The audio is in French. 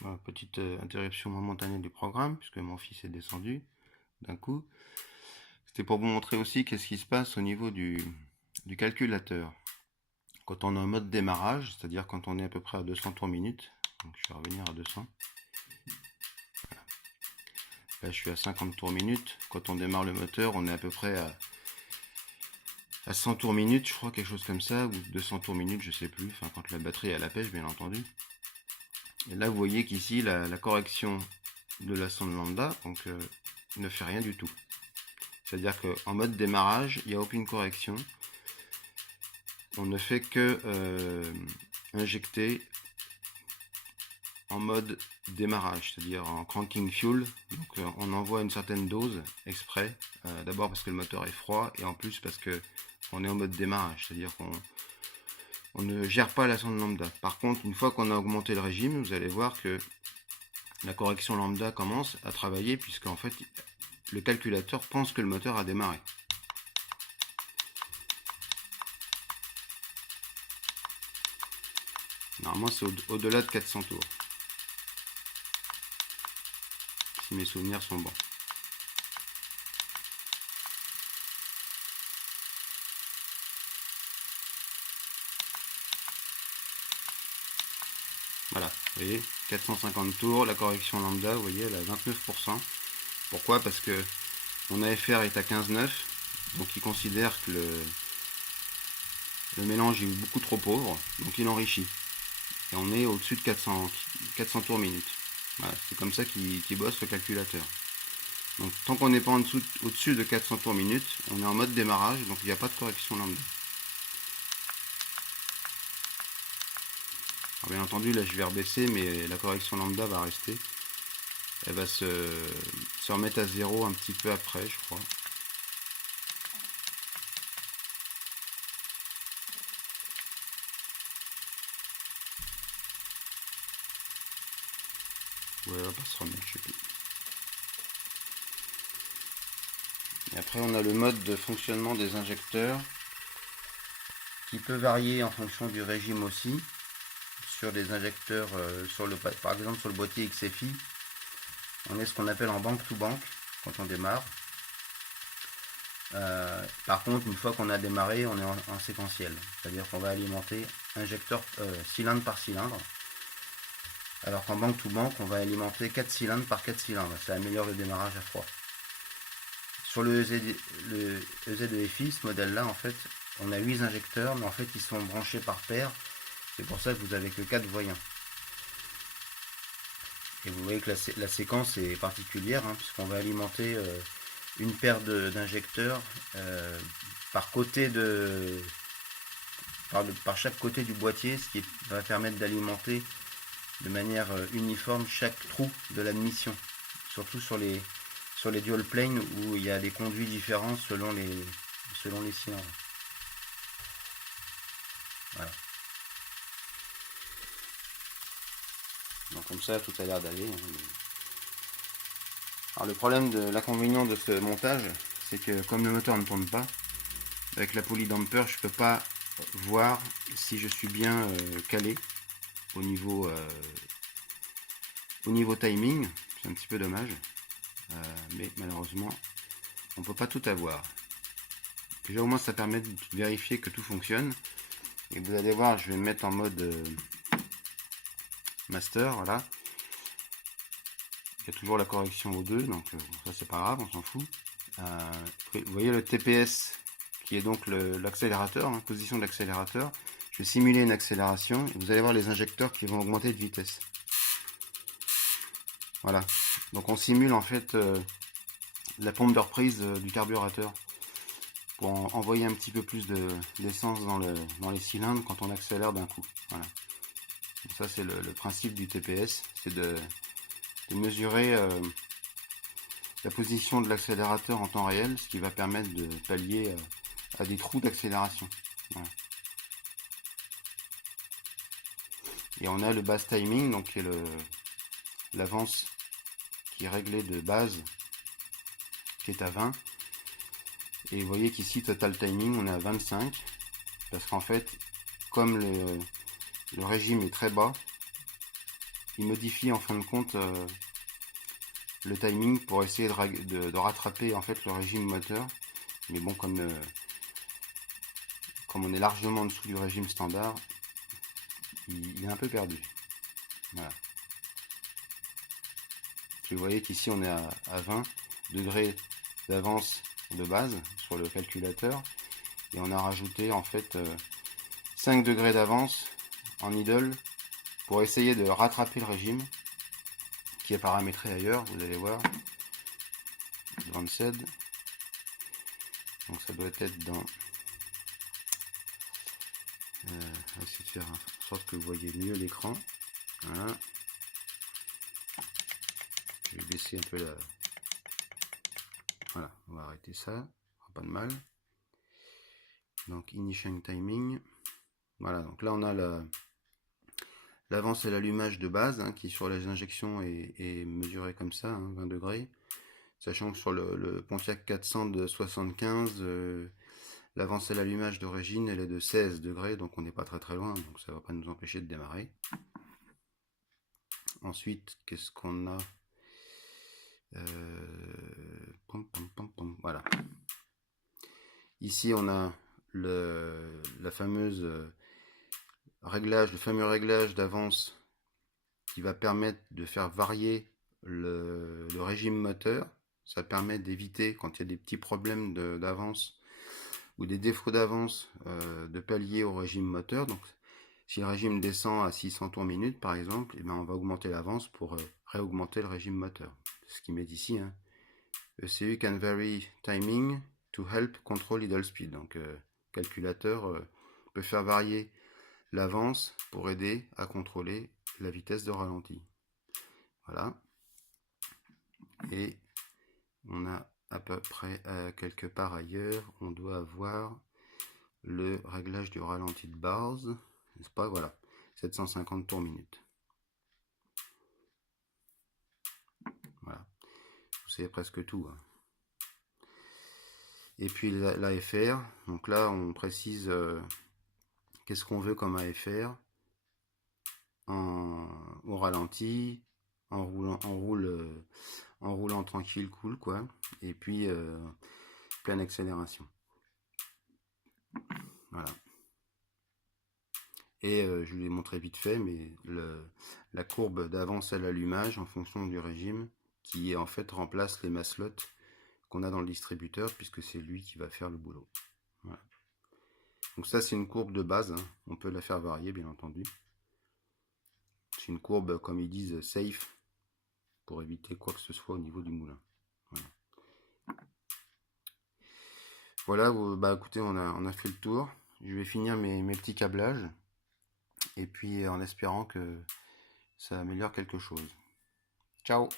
Voilà, petite interruption momentanée du programme, puisque mon fils est descendu d'un coup. C'était pour vous montrer aussi qu'est-ce qui se passe au niveau du calculateur. Quand on est en mode démarrage, c'est-à-dire quand on est à peu près à 200 tours minute, donc je vais revenir à 200. Là, je suis à 50 tours minute. Quand on démarre le moteur, on est à peu près à 100 tours minute, je crois, quelque chose comme ça, ou 200 tours minute, je sais plus. Enfin, quand la batterie est à la pêche, bien entendu. Et là, vous voyez qu'ici, la correction de la sonde lambda donc, ne fait rien du tout. C'est-à-dire qu'en mode démarrage, il n'y a aucune correction. On ne fait que injecter en mode démarrage, c'est-à-dire en cranking fuel. Donc on envoie une certaine dose exprès, d'abord parce que le moteur est froid et en plus parce que on est en mode démarrage, c'est-à-dire qu'on ne gère pas la sonde lambda. Par contre, une fois qu'on a augmenté le régime, vous allez voir que la correction lambda commence à travailler puisqu'en fait le calculateur pense que le moteur a démarré. Normalement c'est au-delà de 400 tours. Si mes souvenirs sont bons. Voilà, vous voyez, 450 tours, la correction lambda, vous voyez, elle est à 29%. Pourquoi? Parce que mon AFR est à 15,9, donc il considère que le mélange est beaucoup trop pauvre, donc il enrichit. Et on est au-dessus de 400 tours minute. Voilà, c'est comme ça qu'il bosse le calculateur. Donc tant qu'on n'est pas au-dessus de 400 tours minute, on est en mode démarrage, donc il n'y a pas de correction lambda. Alors, bien entendu, là je vais rebaisser, mais la correction lambda va rester. Elle va se remettre à zéro un petit peu après, je crois. Ouais, elle va pas se remettre, je sais plus. Et après, on a le mode de fonctionnement des injecteurs qui peut varier en fonction du régime aussi. Sur des injecteurs, par exemple sur le boîtier XFI, on est ce qu'on appelle en bank-to-bank quand on démarre. Par contre, une fois qu'on a démarré, on est en séquentiel, c'est-à-dire qu'on va alimenter injecteur cylindre par cylindre, alors qu'en bank-to-bank, on va alimenter 4 cylindres par 4 cylindres. Ça améliore le démarrage à froid. Sur le EZ2FI, ce modèle-là, en fait, on a 8 injecteurs, mais en fait, ils sont branchés par paire. C'est pour ça que vous avez que 4 voyants. Et vous voyez que la séquence est particulière, hein, puisqu'on va alimenter une paire d'injecteurs par chaque côté du boîtier, ce qui va permettre d'alimenter de manière uniforme chaque trou de l'admission. Surtout sur les dual planes où il y a des conduits différents selon les cylindres. Voilà. Donc comme ça, tout a l'air d'aller. Alors le problème l'inconvénient de ce montage, c'est que comme le moteur ne tourne pas, avec la polydamper, je ne peux pas voir si je suis bien calé au niveau timing. C'est un petit peu dommage, mais malheureusement, on ne peut pas tout avoir. Déjà au moins ça permet de vérifier que tout fonctionne. Et vous allez voir, je vais me mettre en mode master, voilà. Il y a toujours la correction aux deux, donc ça c'est pas grave, on s'en fout. Vous voyez le TPS qui est donc l'accélérateur, hein, position de l'accélérateur. Je vais simuler une accélération et vous allez voir les injecteurs qui vont augmenter de vitesse. Voilà, donc on simule en fait la pompe de reprise du carburateur pour envoyer un petit peu plus d'essence dans les cylindres quand on accélère d'un coup. Voilà. Donc ça c'est le principe du TPS, c'est de mesurer la position de l'accélérateur en temps réel, ce qui va permettre de pallier à des trous d'accélération. Voilà. Et on a le base timing, donc qui est l'avance qui est réglée de base, qui est à 20. Et vous voyez qu'ici, total timing, on est à 25. Parce qu'en fait, comme le régime est très bas, il modifie en fin de compte le timing pour essayer de rattraper en fait le régime moteur. Mais bon, comme on est largement en dessous du régime standard, il est un peu perdu. Voilà. Vous voyez qu'ici on est à 20 degrés d'avance de base sur le calculateur et on a rajouté en fait 5 degrés d'avance en idle pour essayer de rattraper le régime qui est paramétré ailleurs, vous allez voir, Advanced. Donc ça doit être dans... on va essayer de faire en sorte que vous voyez mieux l'écran. Voilà. Je vais baisser un peu la... Voilà, on va arrêter ça, pas de mal. Donc Initial Timing. Voilà, donc là on a l'avance et l'allumage de base qui sur les injections est mesuré comme ça, 20 degrés. Sachant que sur le Pontiac 400 de 75, l'avance et l'allumage d'origine elle est de 16 degrés, donc on n'est pas très loin, donc ça ne va pas nous empêcher de démarrer. Ensuite, qu'est-ce qu'on a voilà. Ici on a le fameux réglage d'avance qui va permettre de faire varier le régime moteur. Ça permet d'éviter, quand il y a des petits problèmes d'avance ou des défauts d'avance, de pallier au régime moteur. Donc si le régime descend à 600 tours minute par exemple, et ben on va augmenter l'avance pour réaugmenter le régime moteur. C'est ce qu'il met ici. ECU can vary timing to help control idle speed. Donc calculateur peut faire varier l'avance pour aider à contrôler la vitesse de ralenti. Voilà. Et on a à peu près quelque part ailleurs, on doit avoir le réglage du ralenti de base, n'est-ce pas? Voilà, 750 tours minute. Voilà, vous savez presque tout. Et puis l'AFR, donc là on précise qu'est-ce qu'on veut comme AFR au ralenti, en roulant tranquille, cool quoi, et puis pleine accélération. Voilà. Et je vous l'ai montré vite fait, mais la courbe d'avance à l'allumage en fonction du régime, qui en fait remplace les maslots qu'on a dans le distributeur, puisque c'est lui qui va faire le boulot. Voilà. Donc ça c'est une courbe de base, on peut la faire varier bien entendu. C'est une courbe, comme ils disent, safe, pour éviter quoi que ce soit au niveau du moulin. Voilà, bah écoutez, on a fait le tour. Je vais finir mes petits câblages. Et puis en espérant que ça améliore quelque chose. Ciao!